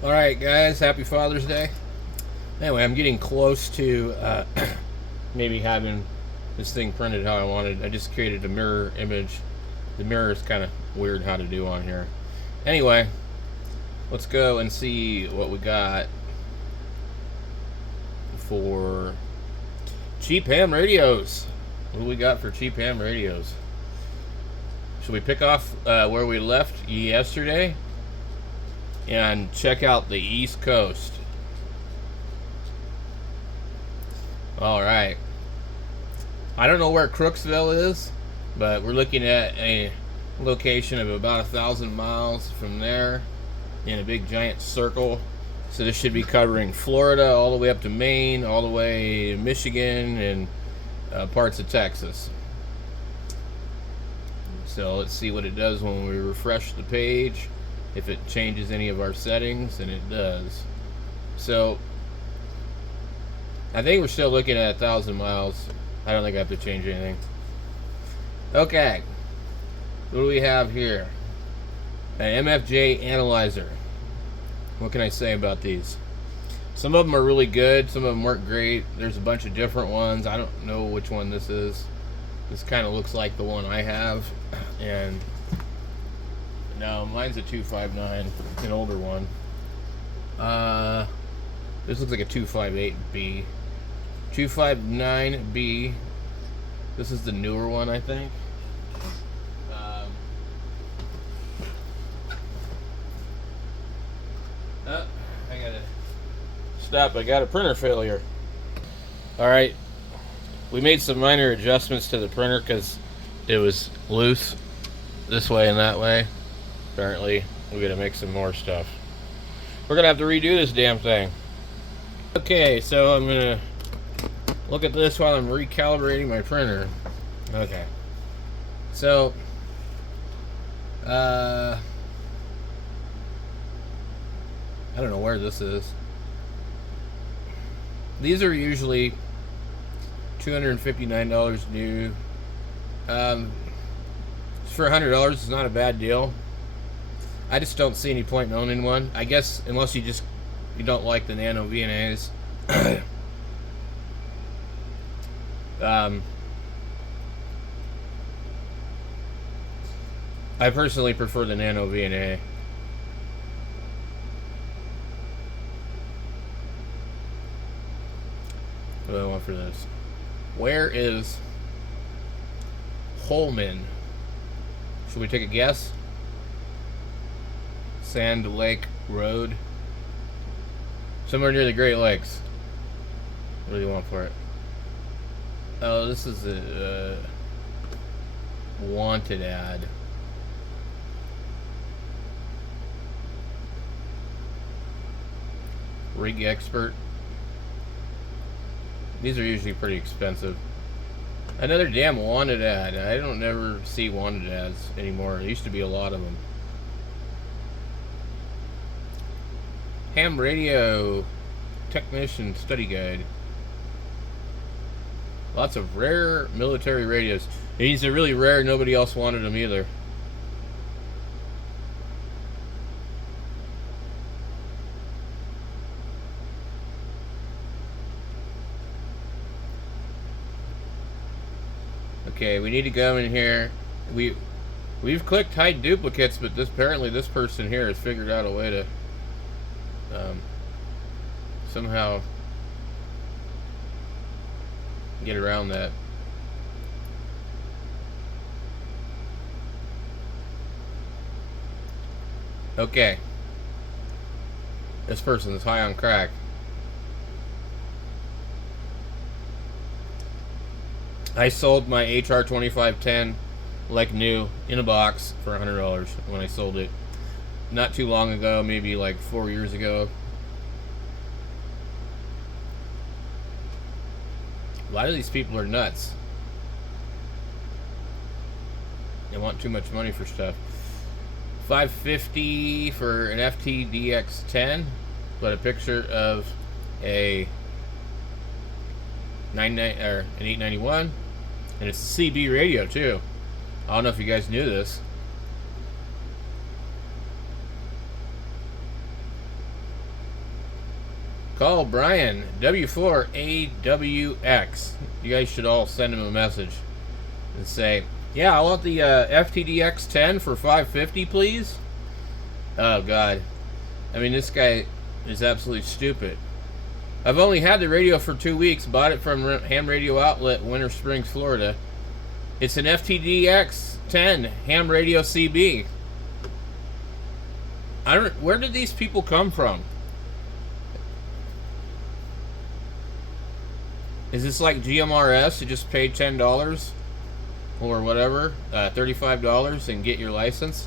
Alright guys, happy Father's Day. Anyway, I'm getting close to maybe having this thing printed how I wanted. I just created a mirror image. The mirror is kind of weird how to do on here. Anyway, let's go and see what we got for cheap ham radios. What do we got for cheap ham radios? Should we pick off where we left yesterday and check out the East Coast? All right. I don't know where Crooksville is, but we're looking at a location of about 1,000 miles from there in a big giant circle. So this should be covering Florida all the way up to Maine, all the way to Michigan, and parts of Texas. So let's see what it does when we refresh the page, if it changes any of our settings, and it does. So I think we're still looking at 1,000 miles. I don't think I have to change anything. Okay, what do we have here? An MFJ analyzer. What can I say about these? Some of them are really good, some of them weren't great. There's a bunch of different ones. I don't know which one this is. This kind of looks like the one I have, and no, mine's a 259, an older one. This looks like a 258B. 259B. This is the newer one, I think. I gotta stop. I got a printer failure. Alright. We made some minor adjustments to the printer because it was loose this way and that way. Apparently, we gotta make some more stuff. We're gonna have to redo this damn thing. Okay, so I'm gonna look at this while I'm recalibrating my printer. Okay. So, I don't know where this is. These are usually $259 new. For $100, it's not a bad deal. I just don't see any point in owning one. I guess unless you don't like the nano VNAs. I personally prefer the nano VNA. What do I want for this? Where is Holman? Should we take a guess? Sand Lake Road. Somewhere near the Great Lakes. What do you want for it? Oh, this is a wanted ad. Rig expert. These are usually pretty expensive. Another damn wanted ad. I don't never see wanted ads anymore. There used to be a lot of them. Ham radio technician study guide. Lots of rare military radios. These are really rare. Nobody else wanted them either. Okay, we need to go in here. We've clicked hide duplicates, but apparently this person here has figured out a way to somehow get around that. Okay. This person is high on crack. I sold my HR 2510 like new in a box for $100 when I sold it not too long ago, maybe like 4 years ago. A lot of these people are nuts. They want too much money for stuff. $550 for an FTDX10, but a picture of an 891, and it's a CB radio too. I don't know if you guys knew this. Call Brian, W4AWX. You guys should all send him a message and say, yeah, I want the FTDX 10 for $550, please. Oh, God. I mean, this guy is absolutely stupid. I've only had the radio for 2 weeks. Bought it from Ham Radio Outlet, Winter Springs, Florida. It's an FTDX 10 ham radio CB. Where did these people come from? Is this like GMRS? You just pay $10 or whatever, $35 and get your license?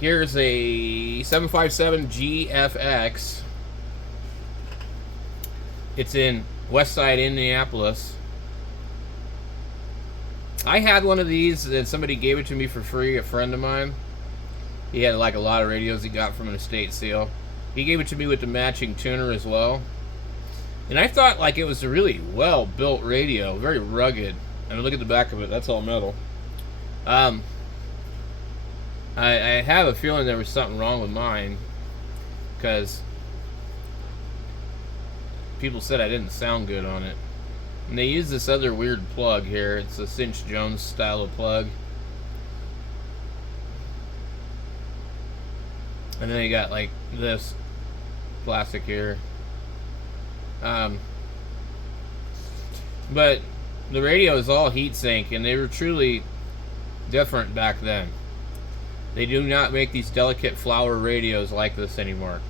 Here's a 757 GFX. It's in Westside, Indianapolis. I had one of these and somebody gave it to me for free, a friend of mine. He had like a lot of radios he got from an estate sale. He gave it to me with the matching tuner as well. And I thought like it was a really well built radio, very rugged. I mean, look at the back of it, that's all metal. I have a feeling there was something wrong with mine because people said I didn't sound good on it. And they use this other weird plug here. It's a Cinch Jones style of plug. And then you got like this plastic here. But the radio is all heatsink, and they were truly different back then. They do not make these delicate flower radios like this anymore.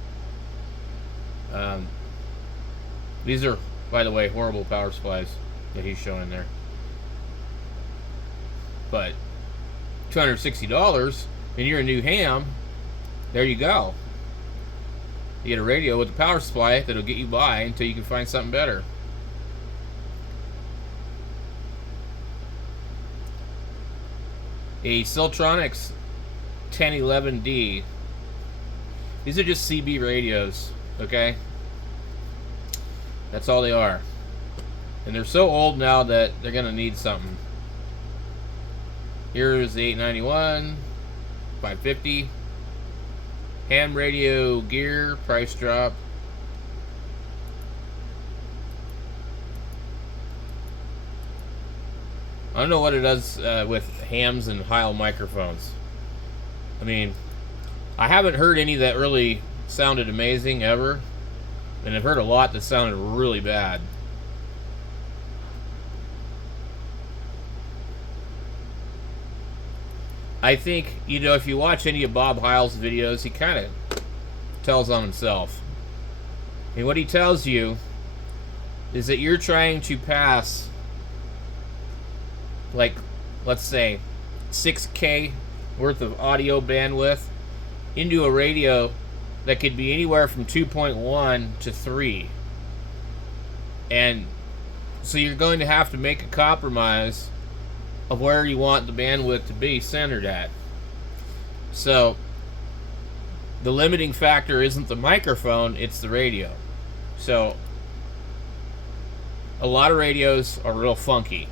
These are, by the way, horrible power supplies that he's showing there. But $260, and you're a new ham, there you go. You get a radio with a power supply that'll get you by until you can find something better. A Siltronics 1011D. These are just CB radios, okay? That's all they are. And they're so old now that they're gonna need something. Here's the 891, 550. Ham radio gear, price drop. I don't know what it does with hams and Heil microphones. I mean, I haven't heard any that really sounded amazing ever. And I've heard a lot that sounded really bad. I think, you know, if you watch any of Bob Heil's videos, he kind of tells on himself. And what he tells you is that you're trying to pass, like, let's say, 6K worth of audio bandwidth into a radio that could be anywhere from 2.1 to 3. And so you're going to have to make a compromise of where you want the bandwidth to be centered at. So the limiting factor isn't the microphone, it's the radio. So a lot of radios are real funky.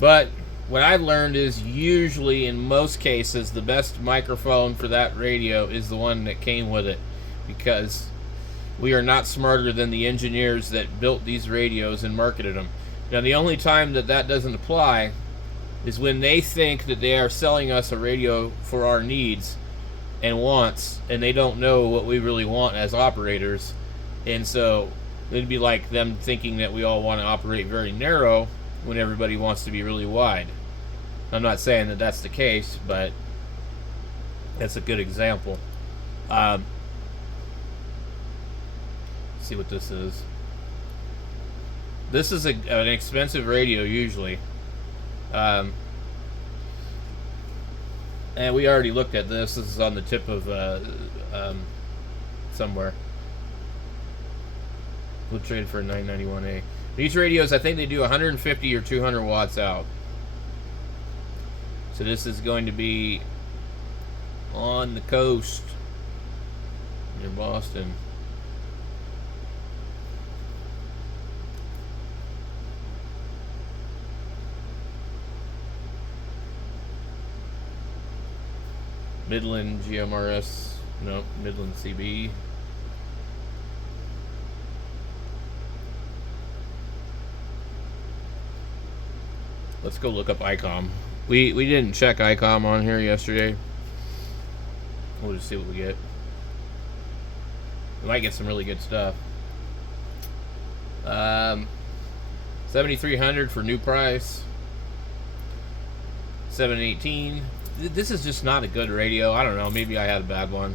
But what I've learned is usually, in most cases, the best microphone for that radio is the one that came with it, because we are not smarter than the engineers that built these radios and marketed them. Now, the only time that that doesn't apply is when they think that they are selling us a radio for our needs and wants, and they don't know what we really want as operators. And so it'd be like them thinking that we all want to operate very narrow when everybody wants to be really wide. I'm not saying that that's the case, but that's a good example. Let's see what this is. This is an expensive radio usually. And we already looked at this. This is on the tip of somewhere. We'll trade for a 991A. These radios, I think they do 150 or 200 watts out. So this is going to be on the coast near Boston. Midland GMRS No, Midland CB. Let's go look up ICOM. We didn't check ICOM on here yesterday. We'll just see what we get. We might get some really good stuff. 7,300 for new price. 718. This is just not a good radio. I don't know. Maybe I had a bad one.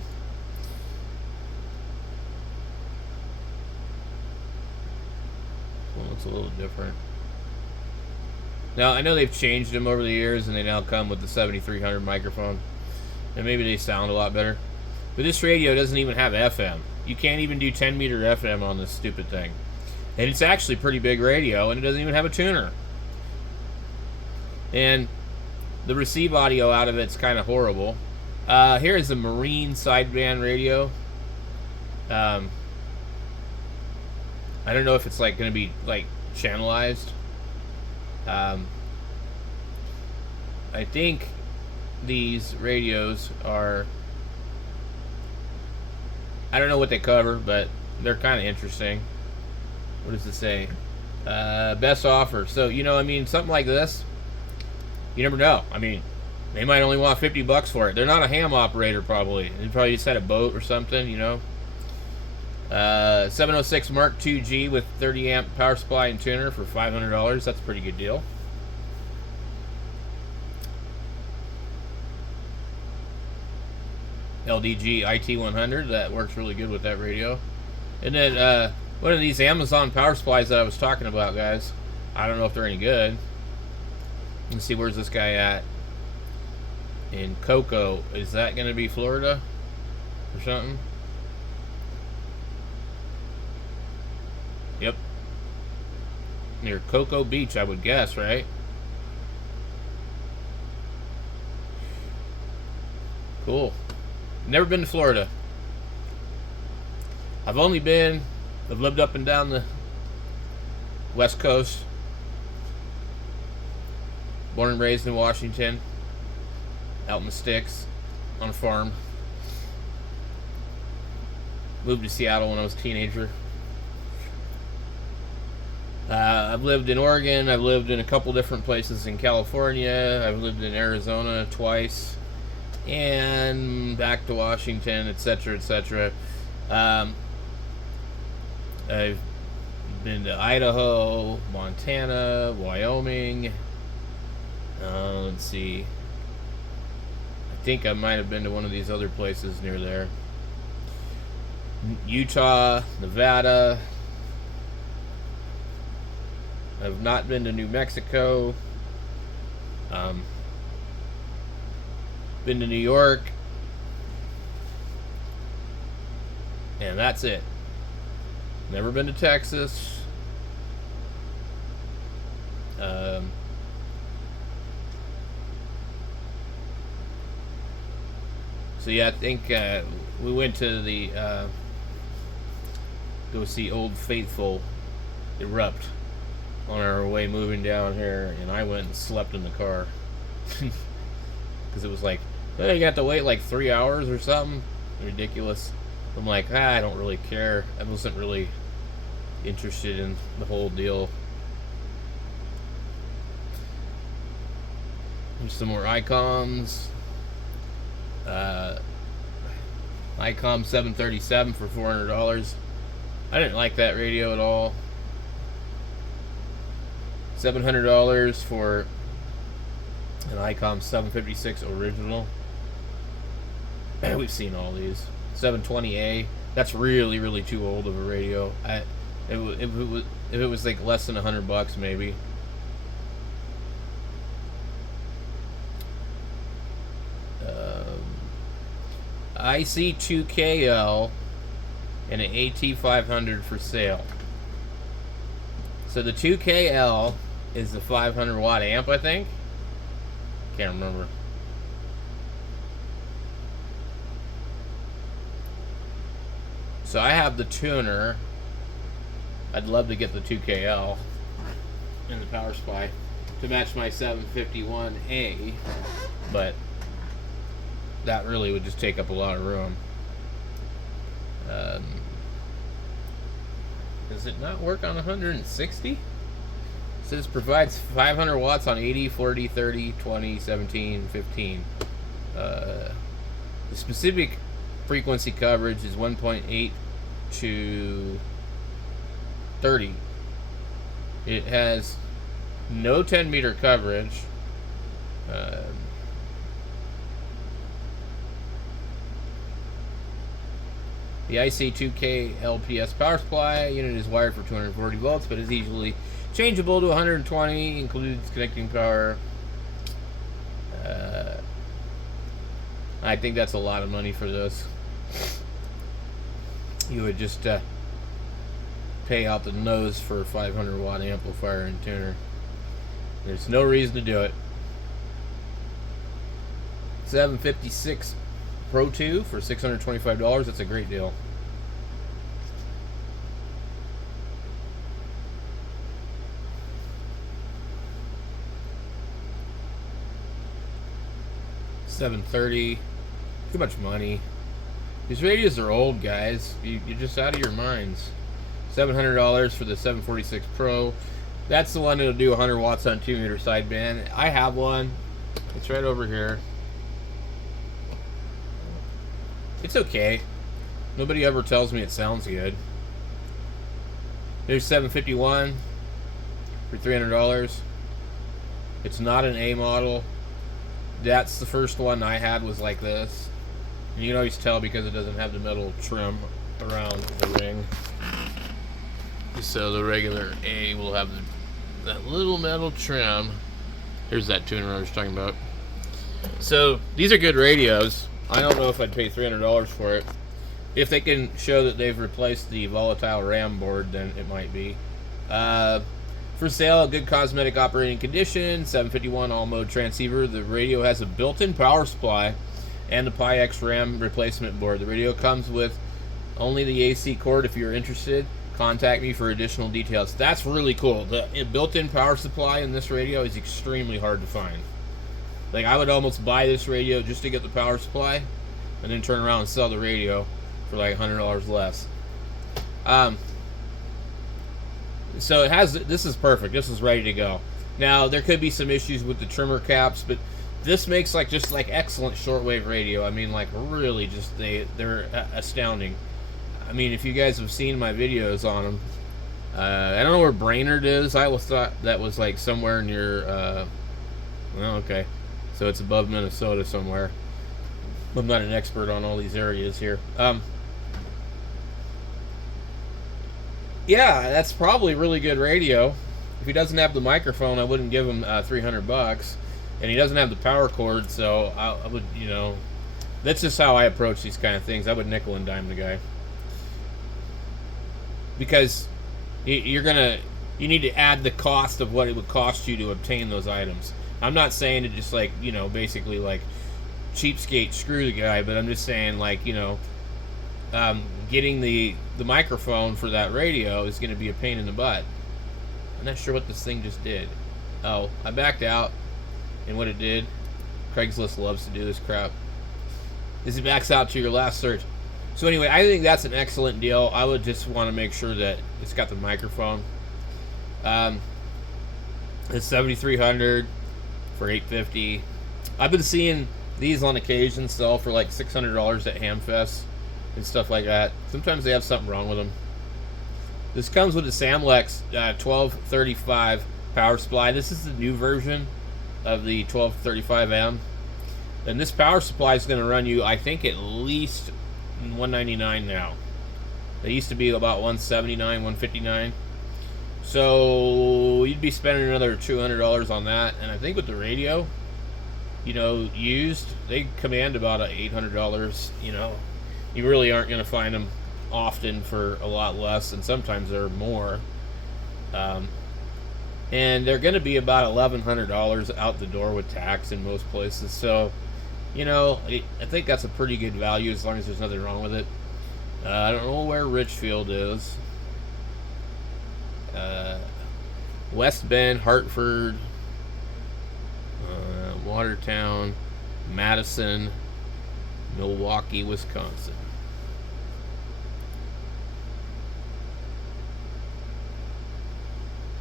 Well, it's a little different. Now, I know they've changed them over the years, and they now come with the 7,300 microphone. And maybe they sound a lot better. But this radio doesn't even have FM. You can't even do 10 meter FM on this stupid thing. And it's actually a pretty big radio, and it doesn't even have a tuner. And the receive audio out of it's kind of horrible. Here is a Marine sideband radio. I don't know if it's like going to be like channelized. I think these radios are, I don't know what they cover, but they're kind of interesting. What does it say? Best offer. So, you know, I mean, something like this, you never know. I mean, they might only want $50 for it. They're not a ham operator, probably. They probably just had a boat or something, you know. 706 Mark II-G with 30 amp power supply and tuner for $500. That's a pretty good deal. LDG IT100, that works really good with that radio. And then one of these Amazon power supplies that I was talking about, guys. I don't know if they're any good. Let's see, where's this guy at? In Cocoa. Is that going to be Florida or something? Yep. Near Cocoa Beach, I would guess, right? Cool. Never been to Florida. I've lived up and down the West Coast. Born and raised in Washington. Out in the sticks. On a farm. Moved to Seattle when I was a teenager. I've lived in Oregon. I've lived in a couple different places in California. I've lived in Arizona twice. And back to Washington, etc., etc. I've been to Idaho, Montana, Wyoming. Let's see. I think I might have been to one of these other places near there. Utah, Nevada. I've not been to New Mexico. Been to New York. And that's it. Never been to Texas. So yeah, I think we went to the go see Old Faithful erupt on our way moving down here, and I went and slept in the car because it was like, hey, you got to wait like 3 hours or something. Ridiculous. I'm like, I don't really care. I wasn't really interested in the whole deal. There's some more ICOMs. ICOM 737 for $400. I didn't like that radio at all. $700 for an ICOM 756 original. We've seen all these. 720A. That's really, really too old of a radio. If it was like less than $100, maybe. IC2KL and an AT500 for sale. So the 2KL is the 500 watt amp, I think. Can't remember. So I have the tuner. I'd love to get the 2KL in the power supply to match my 751A, but that really would just take up a lot of room. Um, does it not work on 160? It says provides 500 watts on 80, 40, 30, 20, 17, 15. The specific frequency coverage is 1.8 to 30. It has no 10 meter coverage. The IC2K LPS power supply unit is wired for 240 volts, but is easily changeable to 120. Includes connecting power. I think that's a lot of money for this. You would just pay out the nose for a 500 watt amplifier and tuner. There's no reason to do it. 756 Pro 2 for $625. That's a great deal. $730. Too much money. These radios are old, guys. You're just out of your minds. $700 for the 746 Pro. That's the one that'll do 100 watts on 2 meter sideband. I have one. It's right over here. It's okay. Nobody ever tells me it sounds good. There's 751 for $300. It's not an A model. That's the first one I had was like this. And you can always tell because it doesn't have the metal trim around the ring. So the regular A will have that little metal trim. Here's that tuner I was talking about. So these are good radios. I don't know if I'd pay $300 for it. If they can show that they've replaced the volatile RAM board, then it might be. For sale, good cosmetic operating condition, 751 all-mode transceiver. The radio has a built-in power supply and the Pi-X RAM replacement board. The radio comes with only the AC cord. If you're interested, contact me for additional details. That's really cool. The built-in power supply in this radio is extremely hard to find. Like, I would almost buy this radio just to get the power supply and then turn around and sell the radio for like $100 less. So it has, this is perfect. This is ready to go. Now, there could be some issues with the trimmer caps, but this makes like just like excellent shortwave radio. I mean, like really just they're astounding. I mean, if you guys have seen my videos on them, I don't know where Brainerd is. I always thought that was like somewhere near, well, okay. So it's above Minnesota somewhere. I'm not an expert on all these areas here. Yeah, that's probably really good radio. If he doesn't have the microphone, I wouldn't give him $300. And he doesn't have the power cord, so I would, you know, that's just how I approach these kind of things. I would nickel and dime the guy. Because you need to add the cost of what it would cost you to obtain those items. I'm not saying to just like, you know, basically like cheapskate screw the guy, but I'm just saying like, you know, getting the microphone for that radio is going to be a pain in the butt. I'm not sure what this thing just did. Oh, I backed out, and what it did, Craigslist loves to do this crap, is it backs out to your last search. So anyway, I think that's an excellent deal. I would just want to make sure that it's got the microphone. It's $7,300 for $850. I've been seeing these on occasion sell for like $600 at Hamfest and stuff like that. Sometimes they have something wrong with them. This comes with a Samlex 1235 power supply. This is the new version of the 1235M. And this power supply is going to run you, I think, at least $199 now. They used to be about $179, $159. So you'd be spending another $200 on that. And I think with the radio, you know, used, they command about $800, you know. You really aren't going to find them often for a lot less, and sometimes they're more. And they're going to be about $1,100 out the door with tax in most places. So, you know, I think that's a pretty good value as long as there's nothing wrong with it. I don't know where Richfield is. West Bend, Hartford, Watertown, Madison, Milwaukee, Wisconsin.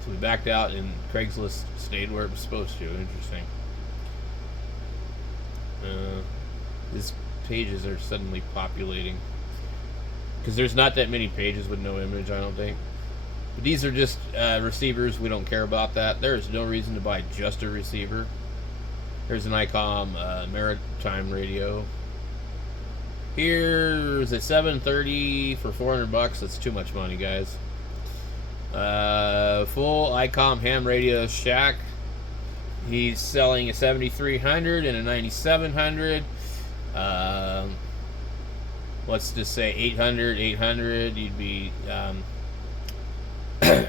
So we backed out, and Craigslist stayed where it was supposed to. Interesting. These pages are suddenly populating because there's not that many pages with no image, I don't think. But these are just receivers. We don't care about that. There is no reason to buy just a receiver. Here's an ICOM maritime radio. Here's a 730 for $400. That's too much money, guys. Full ICOM ham radio shack. He's selling a 7300 and a 9700. Let's just say 800. You'd be let's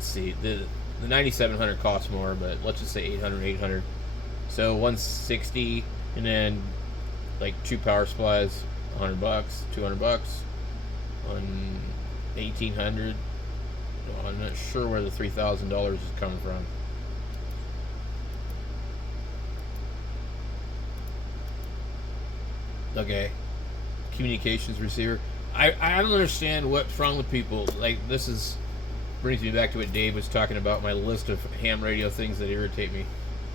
see, the 9700 costs more, but let's just say 800. So 160, and then like 2 power supplies, $100, $200, on 1800. I'm not sure where the $3,000 is coming from. Okay, communications receiver. I don't understand what's wrong with people. Like, this is brings me back to what Dave was talking about, my list of ham radio things that irritate me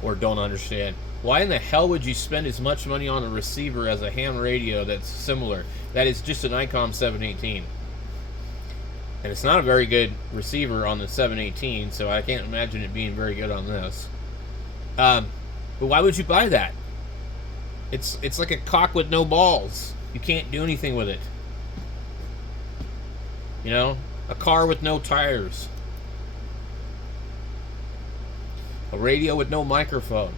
or don't understand. Why in the hell would you spend as much money on a receiver as a ham radio that's similar? That is just an ICOM 718. And it's not a very good receiver on the 718, so I can't imagine it being very good on this. But why would you buy that? It's like a cock with no balls. You can't do anything with it. You know? A car with no tires. A radio with no microphone.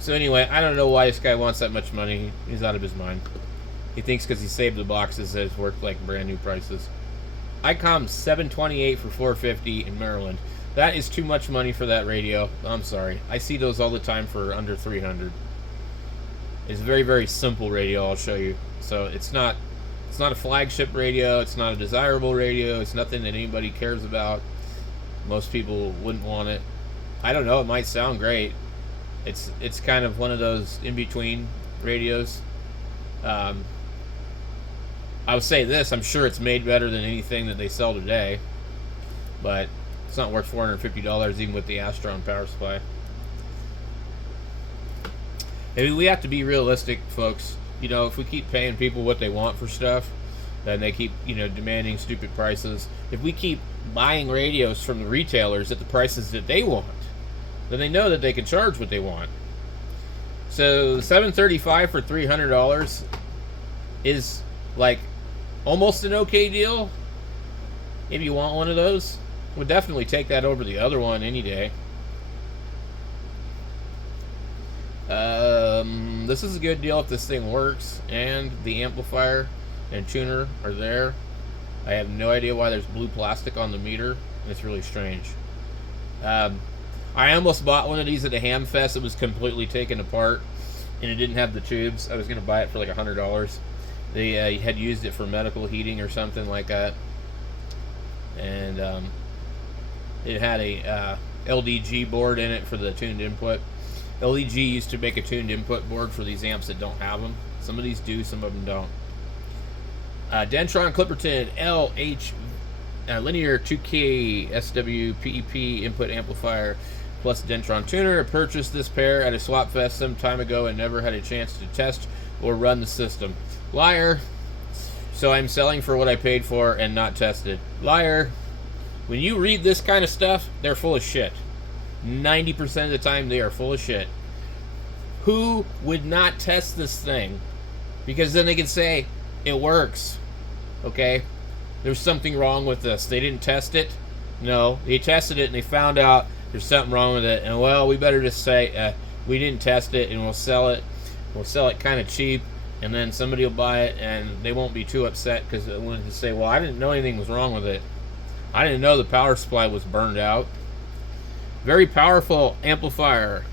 So anyway, I don't know why this guy wants that much money. He's out of his mind. He thinks because he saved the boxes that it's worth like brand new prices. ICOM 728 for $450 in Maryland. That is too much money for that radio. I'm sorry. I see those all the time for under $300. It's a very, very simple radio. I'll show you. So it's not a flagship radio. It's not a desirable radio. It's nothing that anybody cares about. Most people wouldn't want it. I don't know. It might sound great. It's kind of one of those in between radios. I would say this. I'm sure it's made better than anything that they sell today, but it's not worth $450 even with the Astron power supply. I mean, we have to be realistic, folks. You know, if we keep paying people what they want for stuff, then they keep, demanding stupid prices. If we keep buying radios from the retailers at the prices that they want, then they know that they can charge what they want. So $735 for $300 is like almost an okay deal. If you want one of those, would definitely take that over the other one any day. This is a good deal if this thing works and the amplifier and tuner are there. I have no idea why there's blue plastic on the meter. It's really strange. I almost bought one of these at a ham fest. It was completely taken apart and it didn't have the tubes. I was going to buy it for like $100. They had used it for medical heating or something like that. And it had a LDG board in it for the tuned input. LDG used to make a tuned input board for these amps that don't have them. Some of these do, some of them don't. Dentron Clipperton LH linear 2K SW PEP input amplifier plus Dentron tuner. I purchased this pair at a swap fest some time ago and never had a chance to test or run the system. Liar. So I'm selling for what I paid for and not tested. Liar. When you read this kind of stuff, they're full of shit. 90% of the time they are full of shit. Who would not test this thing? Because then they can say it works. Okay? There's something wrong with this. They didn't test it. No, they tested it and they found out there's something wrong with it. And well, we better just say we didn't test it and we'll sell it. We'll sell it kind of cheap, and then somebody will buy it and they won't be too upset because they wanted to say, well, I didn't know anything was wrong with it. I didn't know the power supply was burned out. Very powerful amplifier,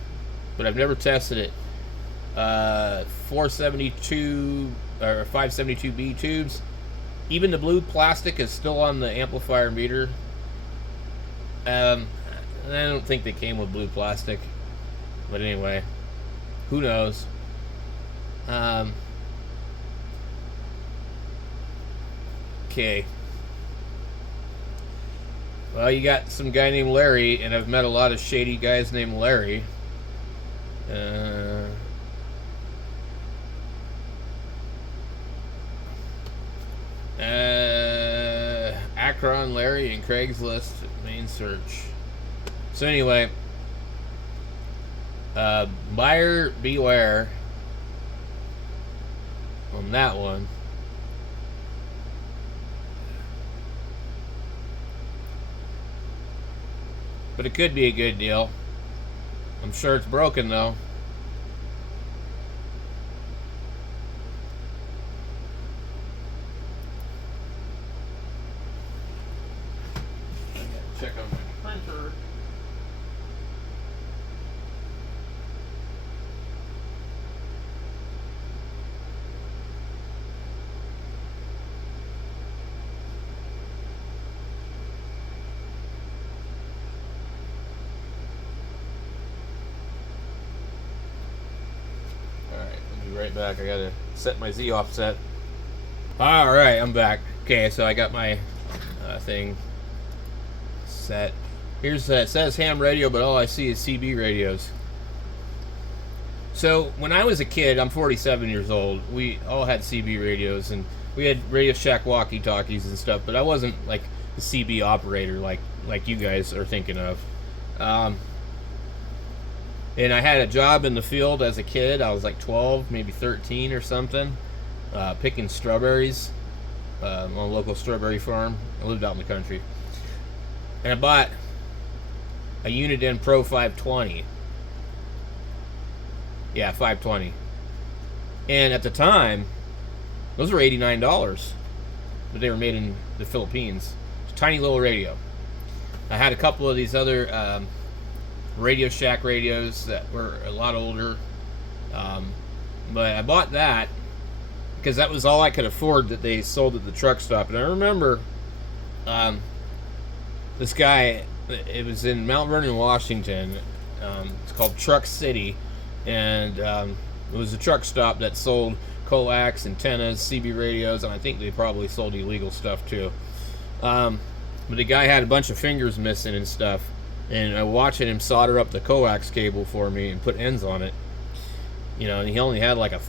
but I've never tested it. 472 or 572B tubes. Even the blue plastic is still on the amplifier meter. I don't think they came with blue plastic, but anyway, who knows? Okay. Well, you got some guy named Larry, and I've met a lot of shady guys named Larry. Akron Larry and Craigslist main search. So anyway, buyer beware on that one. But it could be a good deal. I'm sure it's broken though. Check on my printer. Right back. I gotta set my Z offset. All right, I'm back. Okay, so I got my thing set. Here's it says ham radio, but all I see is CB radios. So when I was a kid, I'm 47 years old. We all had CB radios, and we had Radio Shack walkie-talkies and stuff. But I wasn't like the CB operator like you guys are thinking of. And I had a job in the field as a kid. I was like 12, maybe 13 or something, picking strawberries on a local strawberry farm. I lived out in the country. And I bought a Uniden Pro 520. Yeah, 520. And at the time, those were $89. But they were made in the Philippines. It's a tiny little radio. I had a couple of these other Radio Shack radios that were a lot older, but I bought that because that was all I could afford that they sold at the truck stop. And I remember this guy, it was in Mount Vernon, Washington. It's called Truck City, and it was a truck stop that sold coax, antennas, CB radios, and I think they probably sold illegal stuff too. But the guy had a bunch of fingers missing and stuff. And I'm watching him solder up the coax cable for me and put ends on it. You know, and he only had like a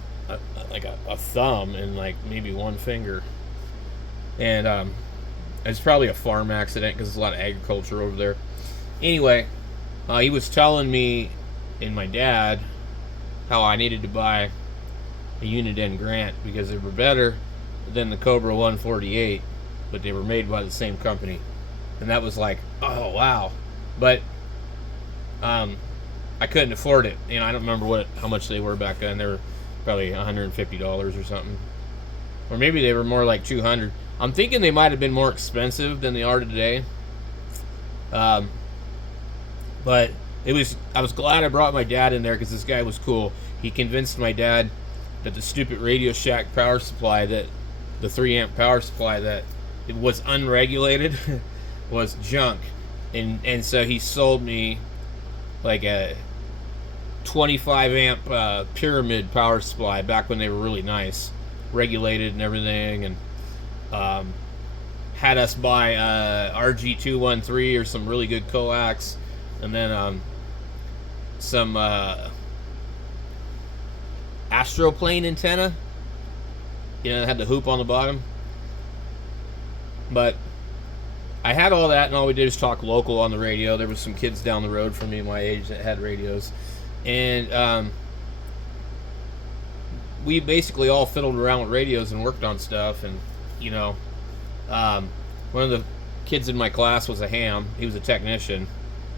thumb and like maybe one finger. And it's probably a farm accident because there's a lot of agriculture over there. Anyway, he was telling me and my dad how I needed to buy a Uniden Grant because they were better than the Cobra 148, but they were made by the same company. And that was like, oh wow. But I couldn't afford it. You know, I don't remember how much they were back then. They were probably $150 or something, or maybe they were more like $200. I'm thinking they might have been more expensive than they are today. But I was glad I brought my dad in there because this guy was cool. He convinced my dad that the stupid Radio Shack power supply, that the 3-amp power supply that it was unregulated, was junk. And so he sold me like a 25-amp pyramid power supply back when they were really nice, regulated and everything, and had us buy RG213 or some really good coax, and then some astroplane antenna. You know, it had the hoop on the bottom. But I had all that, and all we did was talk local on the radio. There was some kids down the road from me my age that had radios. And we basically all fiddled around with radios and worked on stuff. And, you know, one of the kids in my class was a ham. He was a technician.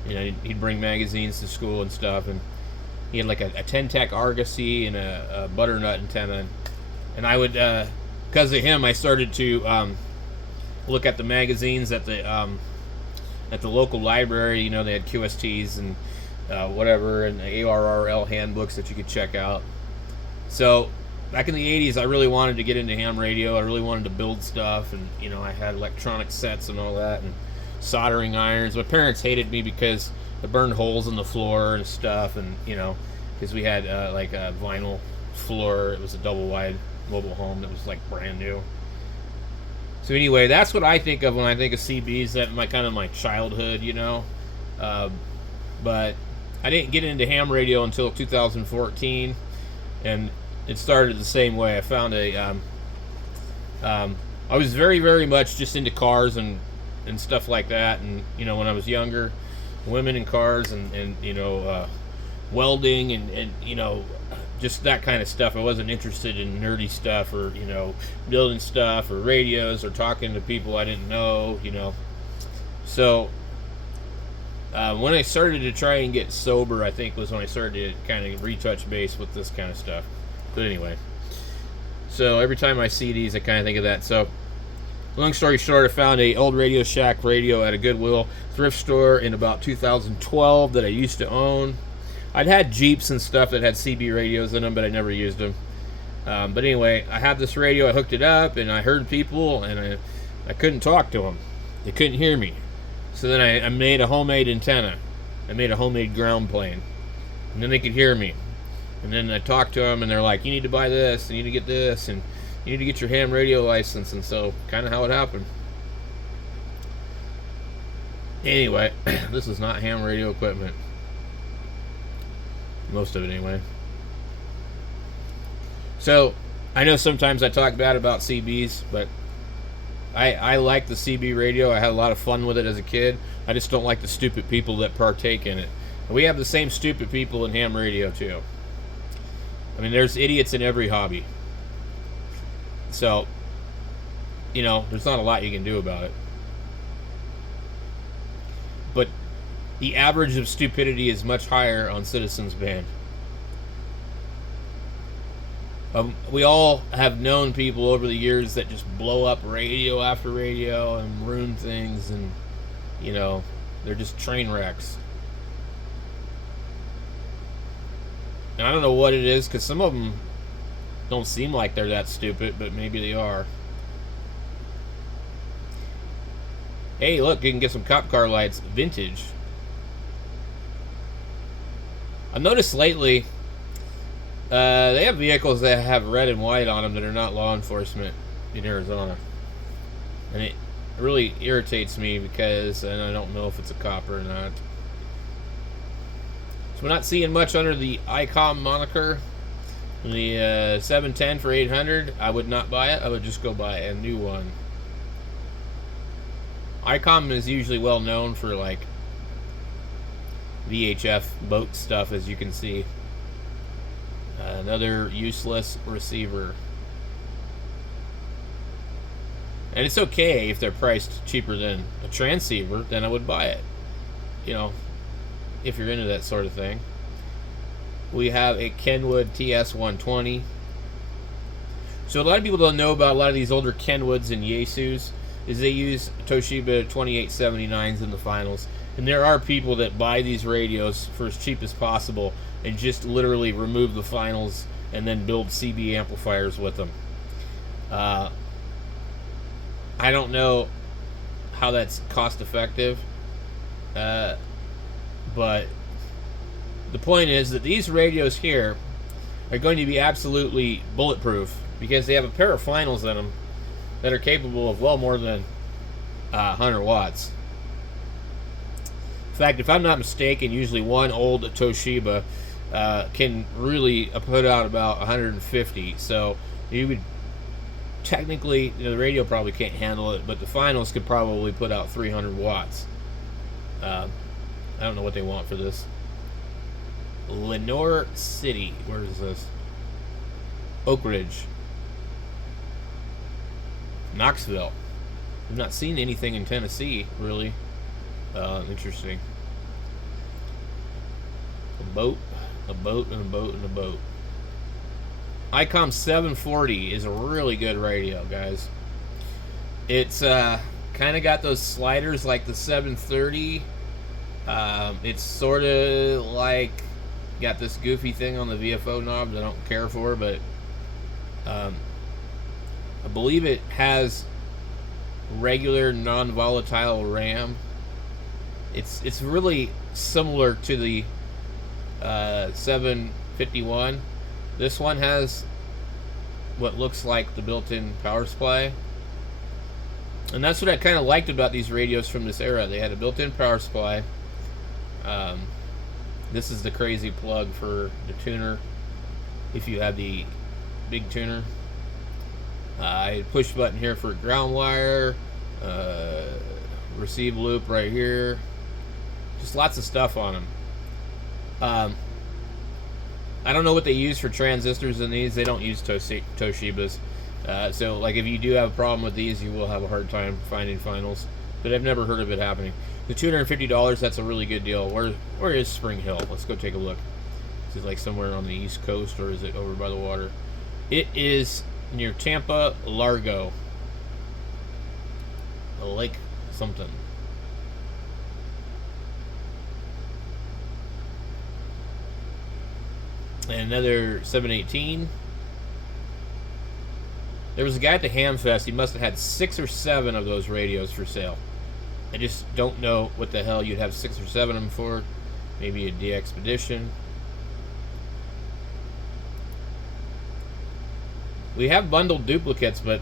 You know, he'd bring magazines to school and stuff. And he had like a 10-tech Argosy and a butternut antenna. And I would, because of him, I started to look at the magazines at the local library. You know, they had QSTs and whatever, and the ARRL handbooks that you could check out. So back in the 80s, I really wanted to get into ham radio. I really wanted to build stuff, and you know, I had electronic sets and all that, and soldering irons. My parents hated me because I burned holes in the floor and stuff, and you know, because we had like a vinyl floor. It was a double wide mobile home that was like brand new. So anyway, that's what I think of when I think of CBs. That my kind of my childhood, you know. But I didn't get into ham radio until 2014, and it started the same way. I found I was very, very much just into cars and stuff like that. And, you know, when I was younger, women in cars and welding and, you know, just that kind of stuff. I wasn't interested in nerdy stuff or, you know, building stuff or radios or talking to people I didn't know, you know. So when I started to try and get sober, I think was when I started to kind of retouch base with this kind of stuff. But anyway, so every time I see these, I kind of think of that. So long story short, I found a old Radio Shack radio at a Goodwill thrift store in about 2012 that I used to own. I'd had Jeeps and stuff that had CB radios in them, but I never used them. But anyway, I had this radio. I hooked it up, and I heard people, and I couldn't talk to them. They couldn't hear me. So then I made a homemade antenna. I made a homemade ground plane. And then they could hear me. And then I talked to them, and they're like, you need to buy this, and you need to get this, and you need to get your ham radio license. And so kind of how it happened. Anyway, this is not ham radio equipment. Most of it anyway. So I know sometimes I talk bad about CBs, but I like the CB radio. I had a lot of fun with it as a kid. I just don't like the stupid people that partake in it. And we have the same stupid people in ham radio too. I mean, there's idiots in every hobby. So, you know, there's not a lot you can do about it. But the average of stupidity is much higher on Citizens Band. We all have known people over the years that just blow up radio after radio and ruin things, and, you know, they're just train wrecks. And I don't know what it is, because some of them don't seem like they're that stupid, but maybe they are. Hey, look, you can get some cop car lights, vintage. I've noticed lately, they have vehicles that have red and white on them that are not law enforcement in Arizona. And it really irritates me because, and I don't know if it's a cop or not. So we're not seeing much under the ICOM moniker. The 710 for 800, I would not buy it. I would just go buy a new one. ICOM is usually well known for like VHF boat stuff, as you can see. Another useless receiver. And it's okay if they're priced cheaper than a transceiver, then I would buy it. You know, if you're into that sort of thing. We have a Kenwood TS120. So a lot of people don't know about a lot of these older Kenwoods and Yaesus is they use Toshiba 2879s in the finals. And there are people that buy these radios for as cheap as possible and just literally remove the finals and then build CB amplifiers with them. I don't know how that's cost effective, but the point is that these radios here are going to be absolutely bulletproof because they have a pair of finals in them that are capable of well more than 100 watts. In fact, if I'm not mistaken, usually one old Toshiba can really put out about 150. So you would technically, you know, the radio probably can't handle it, but the finals could probably put out 300 watts. I don't know what they want for this. Lenore City. Where is this? Oak Ridge. Knoxville. I've not seen anything in Tennessee, really. Interesting. A boat, and a boat, and a boat. ICOM 740 is a really good radio, guys. It's kind of got those sliders like the 730. It's sort of like got this goofy thing on the VFO knobs I don't care for, but I believe it has regular non-volatile RAM. It's really similar to the 751. This one has what looks like the built-in power supply, And that's what I kind of liked about these radios from this era. They had a built-in power supply. Um, this is the crazy plug for the tuner, if you have the big tuner. I push button here for ground wire, receive loop right here. Just lots of stuff on them. I don't know what they use for transistors in these. They don't use Toshibas. So, like, if you do have a problem with these, you will have a hard time finding finals. But I've never heard of it happening. The $250, that's a really good deal. Where is Spring Hill? Let's go take a look. Is it like somewhere on the East Coast, or is it over by the water? It is near Tampa, Largo. A lake something. And another 718. There was a guy at the Ham Fest. He must have had 6 or 7 of those radios for sale. I just don't know what the hell you'd have 6 or 7 of them for. Maybe a DXpedition. We have bundled duplicates, but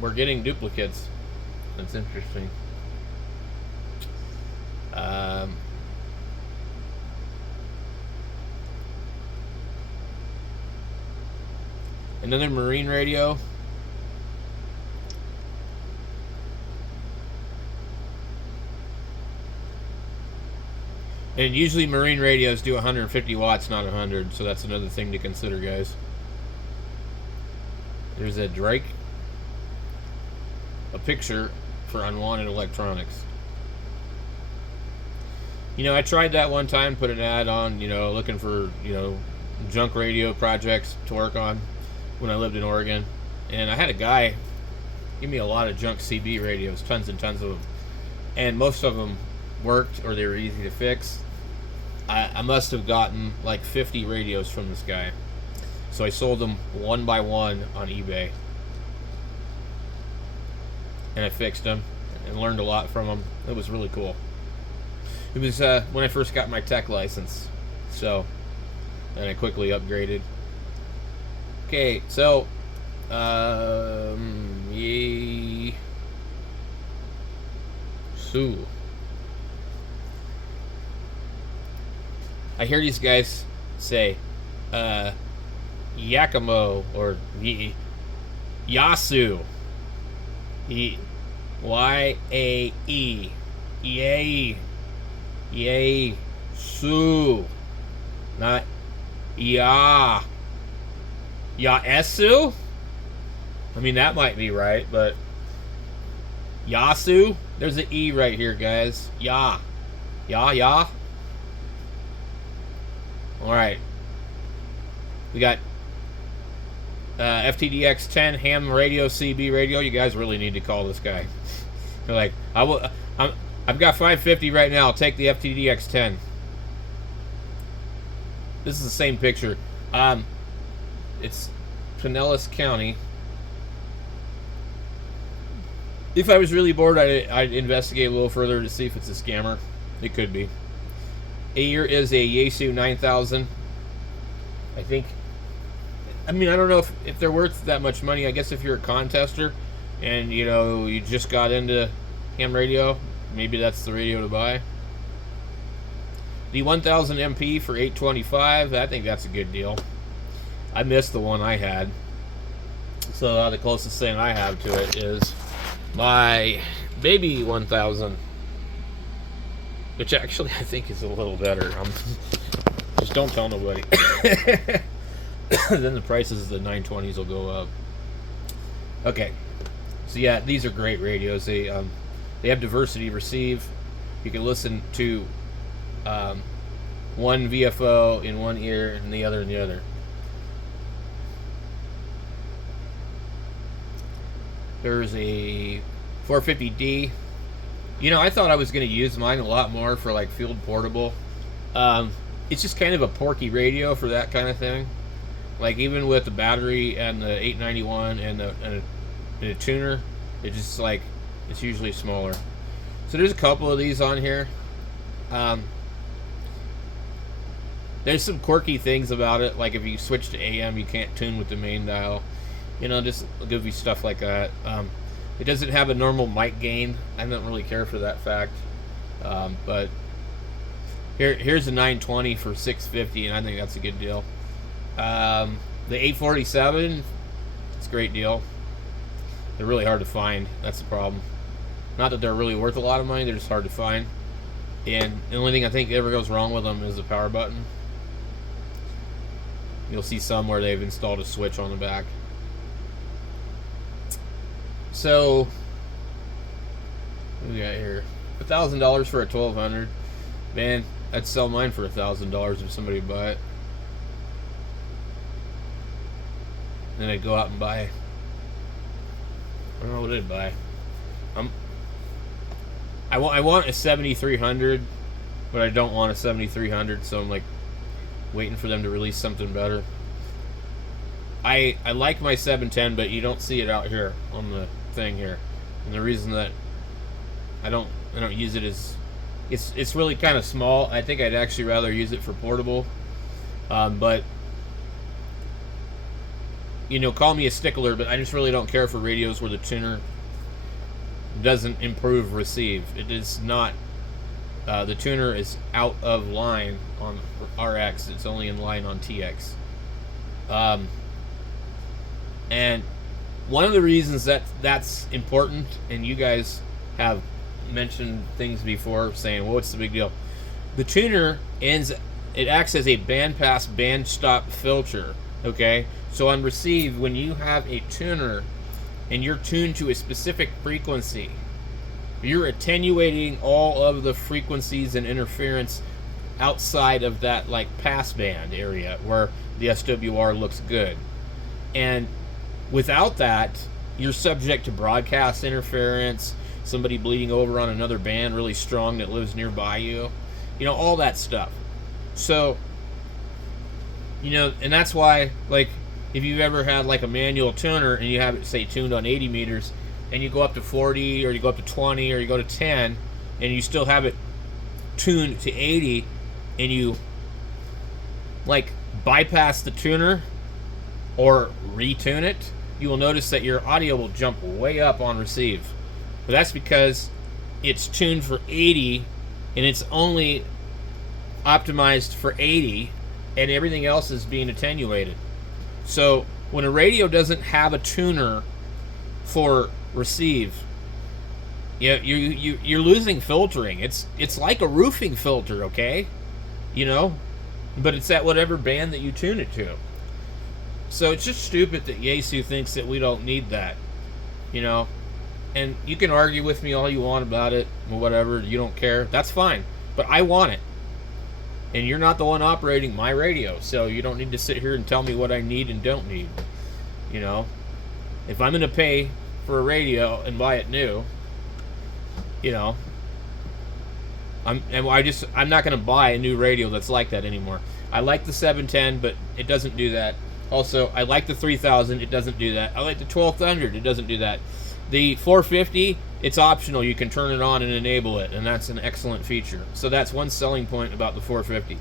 we're getting duplicates. That's interesting. Another marine radio. And usually marine radios do 150 watts, not 100, so that's another thing to consider, guys. There's a Drake. A picture for unwanted electronics. You know, I tried that one time, put an ad on, you know, looking for, you know, junk radio projects to work on when I lived in Oregon. And I had a guy give me a lot of junk CB radios, tons and tons of them. And most of them worked, or they were easy to fix. I must have gotten like 50 radios from this guy. So I sold them one by one on eBay. And I fixed them and learned a lot from them. It was really cool. It was when I first got my tech license. So, and I quickly upgraded. Okay, so, Sue. I hear these guys say, Yakimo or Yasu. Y-A-E. Yay. Yay. Su. Not Ya. Yaesu? I mean, that might be right, but Yasu? There's an E right here, guys. Ya. Ya. Alright. We got FTDX 10 ham radio, CB radio. You guys really need to call this guy. They're like, I've got 550 right now. I'll take the FTDX 10. This is the same picture. It's Pinellas County. If I was really bored, I'd investigate a little further to see if it's a scammer. It could be. Here is a Yaesu 9000. I think. I mean, I don't know if they're worth that much money. I guess if you're a contester and, you know, you just got into ham radio, maybe that's the radio to buy. The 1000 MP for $825. I think that's a good deal. I missed the one I had. So the closest thing I have to it is my baby 1000. Which actually I think is a little better. Just don't tell nobody. Then the prices of the 920s will go up. Okay. So yeah, these are great radios. They have diversity receive. You can listen to one VFO in one ear and the other in the other. There's a 450D. You know, I thought I was going to use mine a lot more for like field portable. It's just kind of a porky radio for that kind of thing. Like even with the battery and the 891 and a tuner, it's just like, it's usually smaller. So there's a couple of these on here. There's some quirky things about it, like if you switch to AM, you can't tune with the main dial. You know, just goofy stuff like that. It doesn't have a normal mic gain. I don't really care for that fact. But here's a 920 for 650, and I think that's a good deal. The 847, it's a great deal. They're really hard to find. That's the problem. Not that they're really worth a lot of money, they're just hard to find. And the only thing I think ever goes wrong with them is the power button. You'll see some where they've installed a switch on the back. So, what do we got here? $1,000 for a 1200. Man, I'd sell mine for $1,000 if somebody would buy it. Then I'd go out and buy. I don't know what I'd buy. I want a 7300, but I don't want a 7300, so I'm like waiting for them to release something better. I like my 710, but you don't see it out here on the thing here. And the reason that I don't use it is it's really kind of small. I think I'd actually rather use it for portable. But you know, call me a stickler, but I just really don't care for radios where the tuner doesn't improve receive. It is not. The tuner is out of line on RX. It's only in line on TX. And one of the reasons that that's important, and you guys have mentioned things before saying, well, what's the big deal? The tuner it acts as a bandpass bandstop filter, okay? So on receive, when you have a tuner and you're tuned to a specific frequency, you're attenuating all of the frequencies and interference outside of that like pass band area where the SWR looks good. And without that, you're subject to broadcast interference, somebody bleeding over on another band really strong that lives nearby you, you know, all that stuff. So, you know, and that's why, like, if you've ever had like a manual tuner and you have it, say, tuned on 80 meters, and you go up to 40 or you go up to 20 or you go to 10 and you still have it tuned to 80 and you like bypass the tuner or retune it, you will notice that your audio will jump way up on receive. But that's because it's tuned for 80 and it's only optimized for 80 and everything else is being attenuated. So when a radio doesn't have a tuner for receive, you're losing filtering. It's like a roofing filter, okay? You know, but it's at whatever band that you tune it to. So it's just stupid that Yaesu thinks that we don't need that, you know. And you can argue with me all you want about it or whatever. You don't care. That's fine. But I want it. And you're not the one operating my radio, so you don't need to sit here and tell me what I need and don't need. You know, if I'm going to pay for a radio and buy it new, you know, I'm not going to buy a new radio that's like that anymore. I like the 710, but it doesn't do that. Also, I like the 3000, it doesn't do that. I like the 1200, it doesn't do that. The 450, it's optional. You can turn it on and enable it, and that's an excellent feature. So that's one selling point about the 450.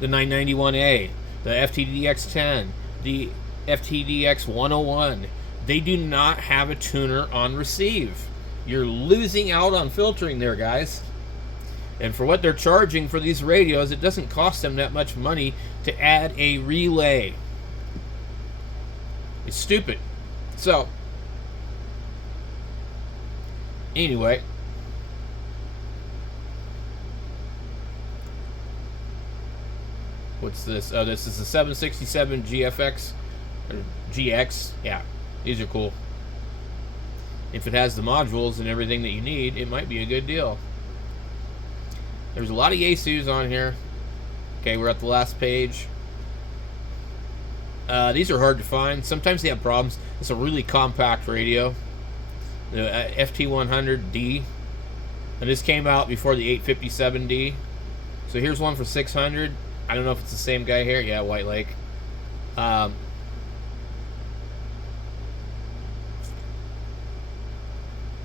The 991A, the FTDX10, the FTDX 101, they do not have a tuner on receive. You're losing out on filtering there, guys. And for what they're charging for these radios, it doesn't cost them that much money to add a relay. It's stupid. So, anyway, what's this? Oh, this is the 767 GFX or GX. Yeah, these are cool. If it has the modules and everything that you need, it might be a good deal. There's a lot of Yaesus on here. Okay, we're at the last page. These are hard to find. Sometimes they have problems. It's a really compact radio. The FT100D. And this came out before the 857D. So here's one for 600. I don't know if it's the same guy here. Yeah, White Lake.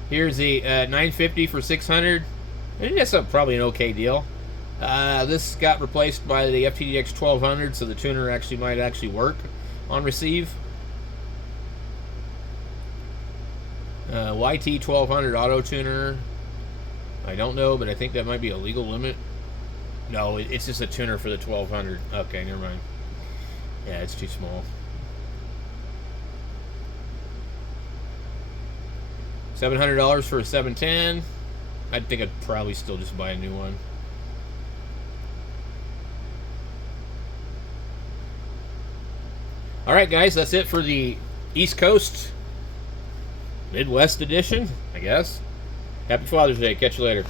Here's the 950 for 600. I think that's probably an okay deal. This got replaced by the FTDX 1200, so the tuner might actually work on receive. YT 1200 auto tuner. I don't know, but I think that might be a legal limit. No, it's just a tuner for the 1200. Okay, never mind. Yeah, it's too small. $700 for a 710. I think I'd probably still just buy a new one. All right, guys, that's it for the East Coast Midwest edition, I guess. Happy Father's Day. Catch you later.